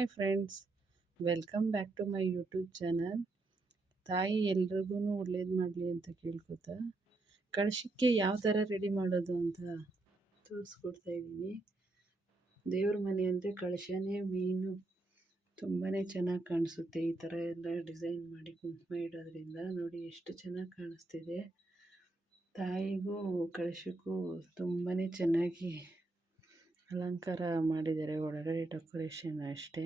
Hi friends, welcome back to my YouTube channel. ತಾಯಿ ಎಲ್ರಿಗೂ ಒಳ್ಳೇದು ಮಾಡಲಿ ಅಂತ ಕೇಳ್ಕೊತಾ ಕಳಶಕ್ಕೆ ಯಾವ ಥರ ರೆಡಿ ಮಾಡೋದು ಅಂತ ತೋರಿಸ್ಕೊಡ್ತಾ ಇದ್ದೀನಿ. ದೇವ್ರ ಮನೆ ಅಂದರೆ ಕಳಶನೇ ಮೀನು. ತುಂಬಾ ಚೆನ್ನಾಗಿ ಕಾಣಿಸುತ್ತೆ. ಈ ಥರ ಎಲ್ಲ ಡಿಸೈನ್ ಮಾಡಿ ಕುಂಕುಮ ಇಡೋದ್ರಿಂದ ನೋಡಿ ಎಷ್ಟು ಚೆನ್ನಾಗಿ ಕಾಣಿಸ್ತಿದೆ. ತಾಯಿಗೂ ಕಳಶಕ್ಕೂ ತುಂಬಾ ಚೆನ್ನಾಗಿ ಅಲಂಕಾರ ಮಾಡಿದ್ದಾರೆ. ಒಳಗಡೆ ಡೆಕೋರೇಷನ್ ಅಷ್ಟೇ.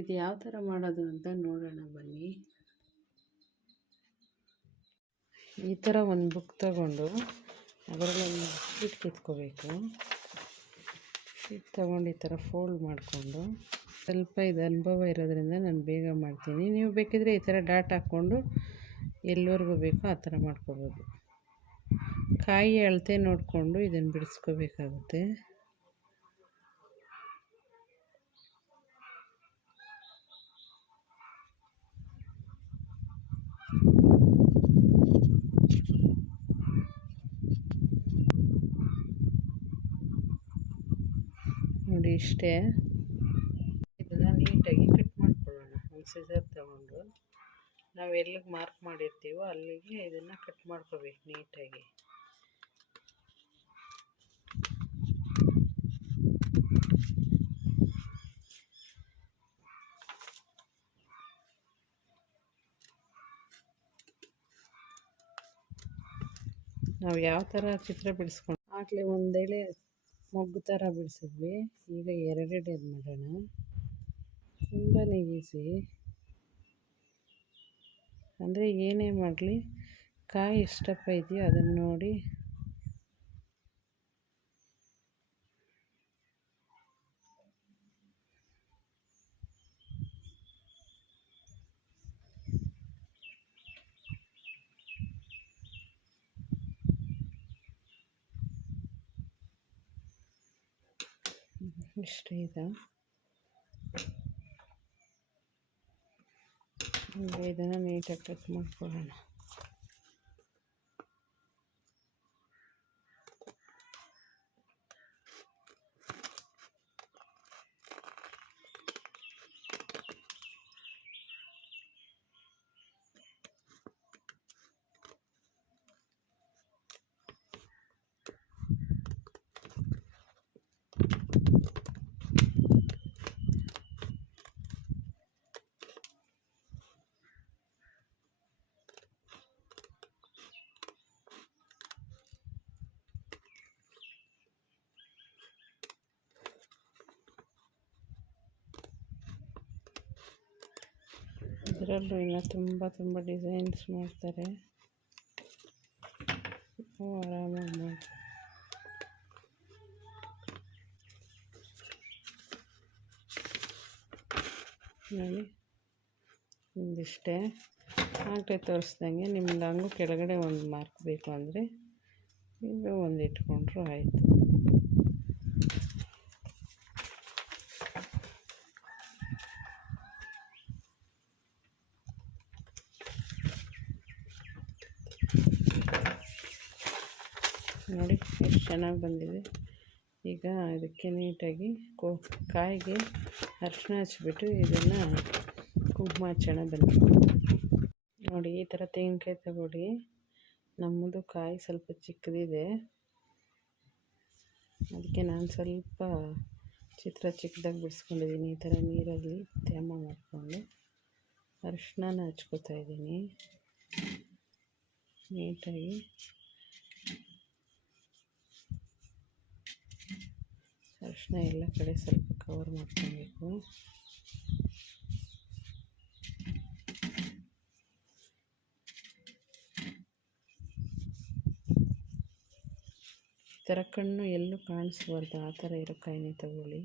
ಇದು ಯಾವ ಥರ ಮಾಡೋದು ಅಂತ ನೋಡೋಣ ಬನ್ನಿ. ಈ ಥರ ಒಂದು ಬುಕ್ ತಗೊಂಡು ಅದರಲ್ಲಿ ಶೀಟ್ ಕಿತ್ಕೋಬೇಕು. ಶೀಟ್ ತೊಗೊಂಡು ಈ ಥರ ಫೋಲ್ಡ್ ಮಾಡಿಕೊಂಡು ಸ್ವಲ್ಪ ಇದು ಅನುಭವ ಇರೋದ್ರಿಂದ ನಾನು ಬೇಗ ಮಾಡ್ತೀನಿ. ನೀವು ಬೇಕಿದ್ರೆ ಈ ಥರ ಡಾಟ್ ಹಾಕ್ಕೊಂಡು ಎಲ್ಲಿವರೆಗೂ ಬೇಕೋ ಆ ಥರ ಮಾಡ್ಕೋಬೋದು. ಕಾಯಿ ಅಳತೆ ನೋಡಿಕೊಂಡು ಇದನ್ನು ಬಿಡಿಸ್ಕೋಬೇಕಾಗುತ್ತೆ. ನೋಡಿ ಇಷ್ಟೇ. ಇದನ್ನು ನೀಟಾಗಿ ಕಟ್ ಮಾಡ್ಕೊಳ್ಳೋಣ. ಒಂದು ಸಿಸರ್ ತಗೊಂಡು ನಾವು ಎಲ್ಲಿಗೆ ಮಾರ್ಕ್ ಮಾಡಿರ್ತೀವೋ ಅಲ್ಲಿಗೆ ಇದನ್ನು ಕಟ್ ಮಾಡ್ಕೋಬೇಕು ನೀಟಾಗಿ. ನಾವು ಯಾವ ಥರ ಚಿತ್ರ ಬಿಡಿಸ್ಕೊಂಡು ಆಗಲೇ ಒಂದೇಳೆ ಮೊಗ್ಗು ಥರ ಬಿಡಿಸಿದ್ವಿ. ಈಗ ಎರಡೆರಡು ಮಾಡೋಣ. ತುಂಬಾ ಈಸಿ. ಅಂದರೆ ಏನೇ ಮಾಡಲಿ ಕಾಯಿ ಎಷ್ಟಪ್ಪ ಇದೆಯೋ ಅದನ್ನು ನೋಡಿ ಇಷ್ಟ ಇದೆ. ಇದನ್ನು ನೀಟಾಗಿ ಕಟ್ ಮಾಡ್ಕೊಳ್ಳೋಣ. ಇದರಲ್ಲೂ ಇನ್ನು ತುಂಬ ಡಿಸೈನ್ಸ್ ಮಾಡ್ತಾರೆ. ಆರಾಮಾಗಿ ಮಾಡಿ. ನೋಡಿ ಒಂದಿಷ್ಟೇ ಆಗಲೇ ತೋರಿಸ್ದಂಗೆ ನಿಮ್ದು ಹಂಗೂ ಕೆಳಗಡೆ ಒಂದು ಮಾರ್ಕ್ ಬೇಕು ಅಂದರೆ ಇದು ಒಂದು ಇಟ್ಕೊಂಡ್ರು ಆಯಿತು. ನೋಡಿ ಎಷ್ಟು ಚೆನ್ನಾಗಿ ಬಂದಿದೆ. ಈಗ ಇದಕ್ಕೆ ನೀಟಾಗಿ ಕಾಯಿಗೆ ಅರಿಶಿನ ಹಚ್ಬಿಟ್ಟು ಇದನ್ನು ಕುಂಕುಮ ಹಚ್ಚೋಣ ಬನ್ನಿ. ನೋಡಿ ಈ ಥರ ತೆಂಗಿನಕಾಯಿ ತಗೊಳ್ಳಿ. ನಮ್ಮದು ಕಾಯಿ ಸ್ವಲ್ಪ ಚಿಕ್ಕದಿದೆ, ಅದಕ್ಕೆ ನಾನು ಸ್ವಲ್ಪ ಚಿತ್ರ ಚಿಕ್ಕದಾಗಿ ಬಿಡಿಸ್ಕೊಂಡಿದ್ದೀನಿ. ಈ ಥರ ನೀರಲ್ಲಿ ತ್ಯಾಮ ಮಾಡಿಕೊಂಡು ಅರಿಶಿನ ಹಚ್ಕೋತಾ ಇದ್ದೀನಿ ನೀಟಾಗಿ. ಅರಿಶಿನ ಎಲ್ಲ ಕಡೆ ಸ್ವಲ್ಪ ಕವರ್ ಮಾಡ್ಕೊಬೇಕು. ಈ ಥರ ಕಣ್ಣು ಎಲ್ಲೂ ಕಾಣಿಸ್ಬಾರ್ದು ಆ ಥರ ಇರೋ ಕಾಯಿನೇ ತಗೊಳ್ಳಿ.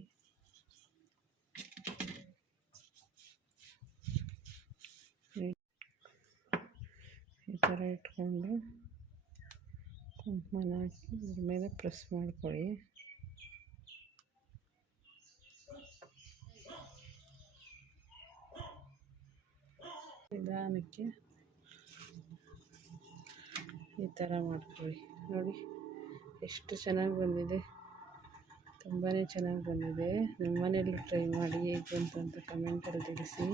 ಈ ಥರ ಇಟ್ಕೊಂಡು ಕುಂಕುಮನ ಹಾಕಿ ಇದ್ರ ಮೇಲೆ ಪ್ರೆಸ್ ಮಾಡ್ಕೊಳ್ಳಿ. ನಿಧಾನಕ್ಕೆ ಈ ಥರ ಮಾಡ್ಕೊಳ್ಳಿ. ನೋಡಿ ಎಷ್ಟು ಚೆನ್ನಾಗಿ ಬಂದಿದೆ. ತುಂಬಾ ಚೆನ್ನಾಗಿ ಬಂದಿದೆ. ನಿಮ್ಮ ಮನೇಲಿ ಟ್ರೈ ಮಾಡಿ ಹೇಗೆ ಬಂತು ಅಂತ ಕಮೆಂಟಲ್ಲಿ ತಿಳಿಸಿ.